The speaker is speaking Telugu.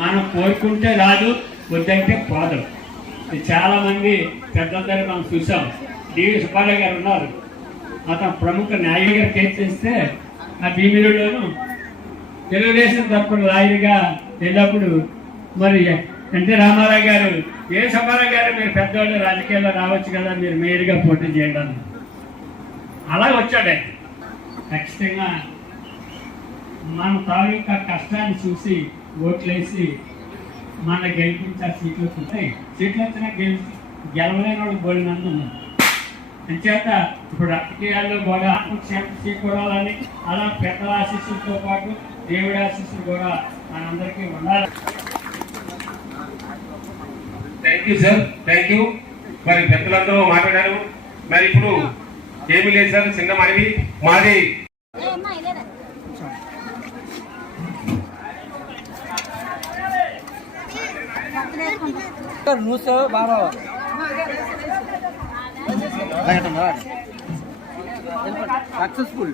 మనం కోరుకుంటే రాదు, వద్దంటే పోదు. చాలా మంది పెద్దలందరూ మనం చూసాం. డివి సుబ్బారావు గారు ఉన్నారు, అతను ప్రముఖ న్యాయంగా కేసు ఆ భీమిలిలోను తెలుగుదేశం తరపున లాయర్గా వెళ్ళినప్పుడు మరి ఎన్టీ రామారావు గారు, ఏ సుబ్బారావు గారు మీరు పెద్దవాళ్ళు రాజకీయాల్లో రావచ్చు కదా, మీరు మేయర్గా పోటీ చేయండి అన్న. అలా వచ్చాడు. ఖచ్చితంగా మన తాలూకా కష్టాన్ని చూసి ఓట్లేసి మన గెలిపించి ఆ సీట్లు వస్తున్నాయి. సీట్లు వచ్చినా గెలవలేని వాళ్ళు బోల్డ్ మంది ఉన్నారు. అంచేత ఇప్పుడు రాజకీయాల్లో కూడా చేకూడాలని, అలా పెద్దల ఆశీస్సులతో పాటు దేవుడి ఆశీస్సులు కూడా మనందరికీ ఉండాలి. Thank you sir, thank you. మరి పెద్దలందరూ మాట్లాడారు. మరి ఇప్పుడు ఏమీ లేదు సార్, చిన్న మనవి మాది సక్సెస్ఫుల్.